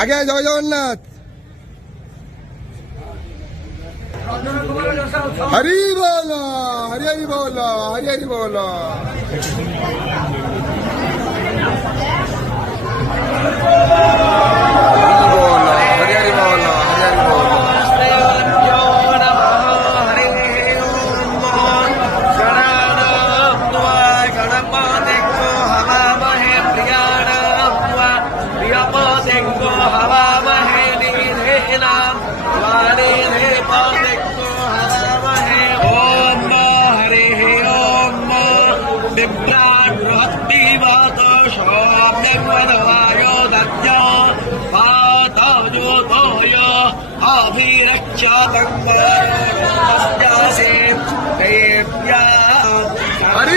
আগে জয় জগন্নাথ। হরি বল, হরি হরি বল, হরি হরি বল। हरि बोलो,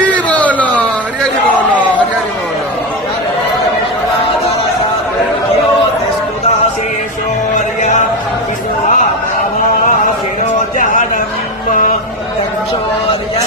हरि हरि बोलो, हरि हरि बोलो। शौर्य